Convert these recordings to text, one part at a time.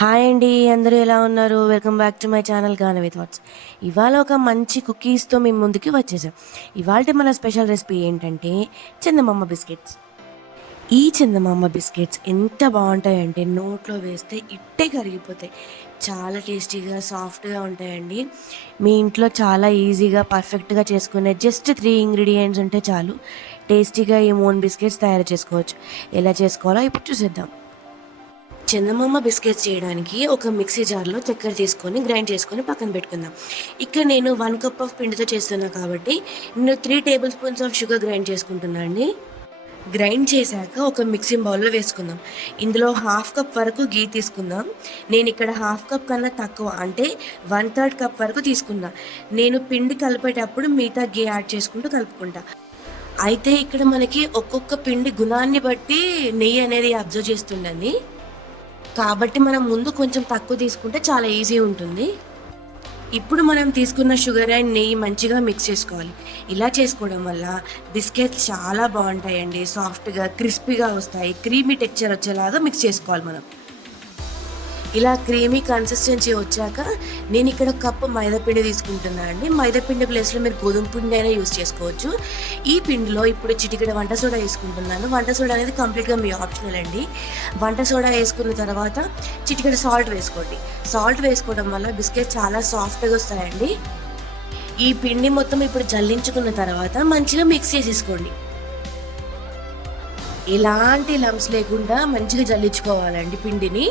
Hi అండి, అందరూ ఎలా ఉన్నారు? Welcome back to my channel గానవి thoughts. ఇవాళ ఒక మంచి కుకీస్తో మేము ముందుకి వచ్చేసాం. ఇవాళ మన స్పెషల్ రెసిపీ ఏంటంటే చందమామ బిస్కెట్స్. ఈ చందమామ బిస్కెట్స్ ఎంత బాగుంటాయంటే నోట్లో వేస్తే ఇట్టే కరిగిపోతాయి. చాలా టేస్టీగా సాఫ్ట్గా ఉంటాయండి. మీ ఇంట్లో చాలా ఈజీగా పర్ఫెక్ట్గా చేసుకునే జస్ట్ 3 ఇంగ్రీడియంట్స్ ఉంటే చాలు టేస్టీగా ఈ మూన్ బిస్కెట్స్ తయారు చేసుకోవచ్చు. ఎలా చేసుకోవాలో ఇప్పుడు చూసేద్దాం. చందమామ బిస్కెట్స్ చేయడానికి ఒక మిక్సీ జార్లో చక్కెర తీసుకొని గ్రైండ్ చేసుకొని పక్కన పెట్టుకుందాం. ఇక్కడ నేను 1 కప్ ఆఫ్ పిండితో చేస్తున్నా కాబట్టి నేను 3 table spoons of sugar grind చేసుకుంటున్నాను అండి. గ్రైండ్ చేశాక ఒక మిక్సింగ్ బౌల్లో వేసుకుందాం. ఇందులో 1/2 కప్ వరకు గీ తీసుకుందాం. నేను ఇక్కడ 1/2 కప్ కన్నా తక్కువ అంటే 1/3 కప్ వరకు తీసుకున్నా. నేను పిండి కలిపేటప్పుడు మిగతా గీ యాడ్ చేసుకుంటూ కలుపుకుంటా. అయితే ఇక్కడ మనకి ఒక్కొక్క పిండి గుణాన్ని బట్టి నెయ్యి అనేది అబ్జర్వ్ చేస్తుండండి. కాబట్టి మనం ముందు కొంచెం తక్కువ తీసుకుంటే చాలా ఈజీ ఉంటుంది. ఇప్పుడు మనం తీసుకున్న షుగర్ అండ్ నెయ్యి మంచిగా మిక్స్ చేసుకోవాలి. ఇలా చేసుకోవడం వల్ల బిస్కెట్స్ చాలా బాగుంటాయండి. సాఫ్ట్గా క్రిస్పీగా వస్తాయి. క్రీమీ టెక్స్చర్ వచ్చేలాగా మిక్స్ చేసుకోవాలి మనం. ఇలా క్రీమీ కన్సిస్టెన్సీ వచ్చాక నేను ఇక్కడ ఒక కప్పు మైదాపిండి తీసుకుంటున్నాను అండి. మైదాపిండి ప్లేస్లో మీరు గోధుమ పిండి అయినా యూస్ చేసుకోవచ్చు. ఈ పిండిలో ఇప్పుడు చిటికెడ వంట సోడా వేసుకుంటున్నాను. వంట సోడా అనేది కంప్లీట్గా మీ ఆప్షనల్ అండి. వంట సోడా వేసుకున్న తర్వాత చిటికెడ సాల్ట్ వేసుకోండి. సాల్ట్ వేసుకోవడం వల్ల బిస్కెట్ చాలా సాఫ్ట్గా వస్తాయండి. ఈ పిండి మొత్తం ఇప్పుడు జల్లించుకున్న తర్వాత మంచిగా మిక్స్ చేసేసుకోండి. ఎలాంటి లంప్స్ లేకుండా మంచిగా జల్లించుకోవాలండి పిండిని.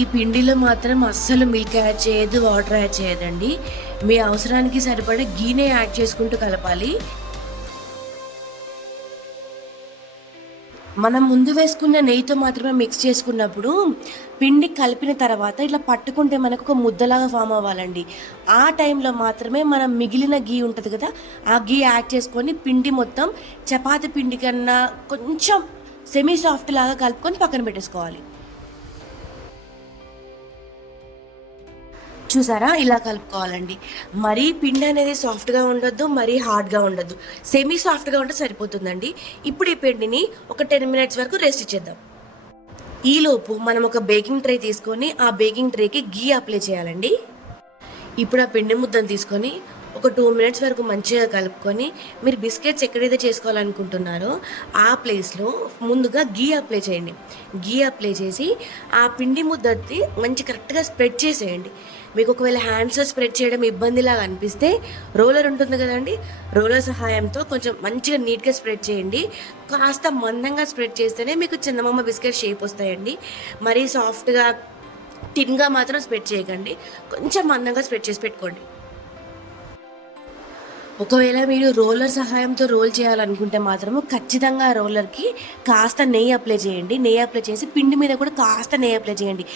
ఈ పిండిలో మాత్రం అస్సలు మిల్క్ యాడ్ చేయొద్దు, వాటర్ యాడ్ చేయదండి. మీ అవసరానికి సరిపడే గీనే యాడ్ చేసుకుంటూ కలపాలి. మనం ముందు వేసుకున్న నెయ్యితో మాత్రమే మిక్స్ చేసుకున్నప్పుడు పిండి కలిపిన తర్వాత ఇట్లా పట్టుకుంటే మనకు ఒక ముద్దలాగా ఫామ్ అవ్వాలండి. ఆ టైంలో మాత్రమే మనం మిగిలిన గీ ఉంటుంది కదా, ఆ గీ యాడ్ చేసుకొని పిండి మొత్తం చపాతి పిండి కన్నా కొంచెం సెమీ సాఫ్ట్ లాగా కలుపుకొని పక్కన పెట్టేసుకోవాలి. చూసారా, ఇలా కలుపుకోవాలండి. మరీ పిండి అనేది సాఫ్ట్గా ఉండొద్దు, మరీ హార్డ్గా ఉండొద్దు. సెమీ సాఫ్ట్గా ఉంటే సరిపోతుందండి. ఇప్పుడు ఈ పిండిని ఒక 10 మినిట్స్ వరకు రెస్ట్ ఇచ్చేద్దాం. ఈలోపు మనం ఒక బేకింగ్ ట్రే తీసుకొని ఆ బేకింగ్ ట్రేకి గీ అప్లై చేయాలండి. ఇప్పుడు ఆ పిండి ముద్దను తీసుకొని ఒక 2 మినిట్స్ వరకు మంచిగా కలుపుకొని మీరు బిస్కెట్స్ ఎక్కడైతే చేసుకోవాలనుకుంటున్నారో ఆ ప్లేస్లో ముందుగా గీ అప్లై చేయండి. గీ అప్లై చేసి ఆ పిండి ముద్దకి మంచి కరెక్ట్గా స్ప్రెడ్ చేసేయండి. మీకు ఒకవేళ హ్యాండ్స్లో స్ప్రెడ్ చేయడం ఇబ్బందిలాగా అనిపిస్తే రోలర్ ఉంటుంది కదండి, రోలర్ సహాయంతో కొంచెం మంచిగా నీట్గా స్ప్రెడ్ చేయండి. కాస్త మందంగా స్ప్రెడ్ చేస్తేనే మీకు చందమామ బిస్కెట్ షేప్ వస్తాయండి. మరీ సాఫ్ట్గా టిన్గా మాత్రం స్ప్రెడ్ చేయకండి, కొంచెం మందంగా స్ప్రెడ్ చేసి పెట్టుకోండి. ఒకవేళ మీరు రోలర్ సహాయంతో రోల్ చేయాలనుకుంటే మాత్రము ఖచ్చితంగా రోలర్కి కాస్త నెయ్యి అప్లై చేయండి. నెయ్యి అప్లై చేసి పిండి మీద కూడా కాస్త నెయ్యి అప్లై చేయండి,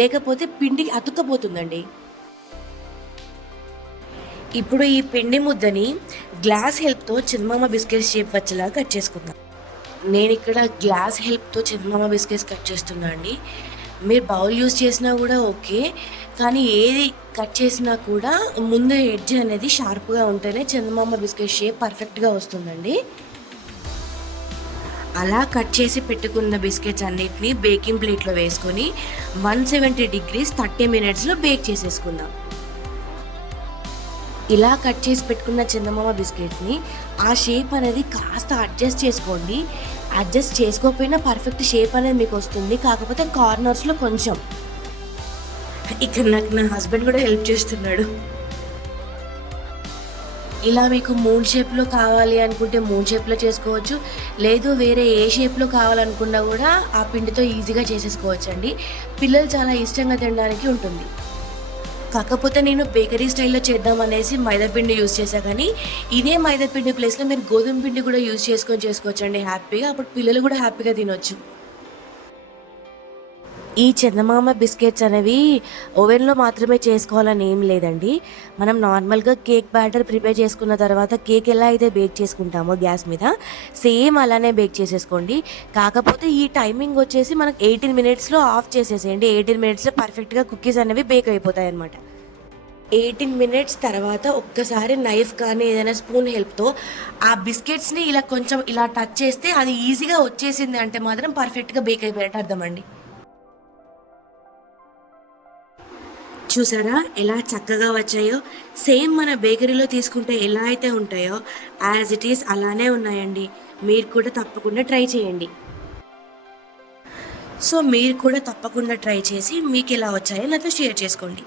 లేకపోతే పిండికి అతుక్కపోతుందండి. ఇప్పుడు ఈ పిండి ముద్దని గ్లాస్ హెల్ప్తో చందమామ బిస్కెట్స్ షేప్ వచ్చేలా కట్ చేసుకుందాం. నేను ఇక్కడ గ్లాస్ హెల్ప్తో చందమామ బిస్కెట్స్ కట్ చేస్తున్నా అండి. మీరు బౌల్ యూజ్ చేసినా కూడా ఓకే, కానీ ఏది కట్ చేసినా కూడా ముందు ఎడ్జ్ అనేది షార్ప్గా ఉంటేనే చందమామ బిస్కెట్ షేప్ పర్ఫెక్ట్గా వస్తుందండి. అలా కట్ చేసి పెట్టుకున్న బిస్కెట్స్ అన్నిటిని బేకింగ్ ప్లేట్లో వేసుకొని 170 degrees 30 minutesలో బేక్ చేసేసుకుందాం. ఇలా కట్ చేసి పెట్టుకున్న చందమామ బిస్కెట్స్ని ఆ షేప్ అనేది కాస్త అడ్జస్ట్ చేసుకోండి. అడ్జస్ట్ చేసుకోకపోయినా పర్ఫెక్ట్ షేప్ అనేది మీకు వస్తుంది, కాకపోతే కార్నర్స్లో కొంచెం. ఇక్కడ నాకు నా హస్బెండ్ కూడా హెల్ప్ చేస్తున్నాడు. ఇలా మీకు మూన్ షేప్లో కావాలి అనుకుంటే మూన్ షేప్లో చేసుకోవచ్చు, లేదు వేరే ఏ షేప్లో కావాలనుకున్నా కూడా ఆ పిండితో ఈజీగా చేసేసుకోవచ్చు అండి. పిల్లలు చాలా ఇష్టంగా తినడానికి ఉంటుంది. కాకపోతే నేను బేకరీ స్టైల్లో చేద్దాం అనేసి మైదాపిండి యూజ్ చేశా, కానీ ఇదే మైదాపిండి ప్లేస్లో మీరు గోధుమ పిండి కూడా యూజ్ చేసుకోవచ్చండి హ్యాపీగా. అప్పుడు పిల్లలు కూడా హ్యాపీగా తినొచ్చు. ఈ చందమామ బిస్కెట్స్ అనేవి ఓవెన్లో మాత్రమే చేసుకోవాలని ఏం లేదండి. మనం నార్మల్గా కేక్ బ్యాటర్ ప్రిపేర్ చేసుకున్న తర్వాత కేక్ ఎలా అయితే బేక్ చేసుకుంటామో గ్యాస్ మీద సేమ్ అలానే బేక్ చేసేసుకోండి. కాకపోతే ఈ టైమింగ్ వచ్చేసి మనకు 18 minutesలో ఆఫ్ చేసేసేయండి. 18 minutesలో పర్ఫెక్ట్గా కుకీస్ అనేవి బేక్ అయిపోతాయి అన్నమాట. 18 మినిట్స్ తర్వాత ఒక్కసారి నైఫ్ కానీ ఏదైనా స్పూన్ హెల్ప్తో ఆ బిస్కెట్స్ని ఇలా కొంచెం ఇలా టచ్ చేస్తే అది ఈజీగా వచ్చేసింది అంటే మాత్రం పర్ఫెక్ట్గా బేక్ అయిపోయినట్టు అర్థం అండి. చూసారా ఎలా చక్కగా వచ్చాయో? సేమ్ మన బేకరీలో తీసుకుంటే ఎలా అయితే ఉంటాయో యాజ్ ఇట్ ఈస్ అలానే ఉన్నాయండి. మీరు కూడా తప్పకుండా ట్రై చేయండి. సో మీరు కూడా తప్పకుండా ట్రై చేసి మీకు ఎలా వచ్చాయో నాతో షేర్ చేసుకోండి.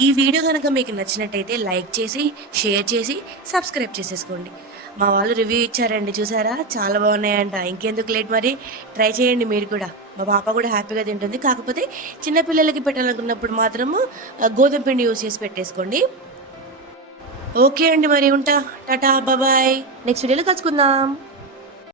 ఈ వీడియో కనుక మీకు నచ్చినట్టయితే లైక్ చేసి, షేర్ చేసి, సబ్స్క్రైబ్ చేసేసుకోండి. మా వాళ్ళు రివ్యూ ఇచ్చారండి చూసారా? చాలా బాగున్నాయంట. ఇంకెందుకు లేట్ మరి ట్రై చేయండి మీరు కూడా. మా పాప కూడా హ్యాపీగా తింటుంది. కాకపోతే చిన్నపిల్లలకి పెట్టాలనుకున్నప్పుడు మాత్రము గోధుమ పిండి యూస్ చేసి పెట్టేసుకోండి. ఓకే అండి మరి ఉంటా. టాటా బాయ్. నెక్స్ట్ వీడియోలో కలుసుకుందాం.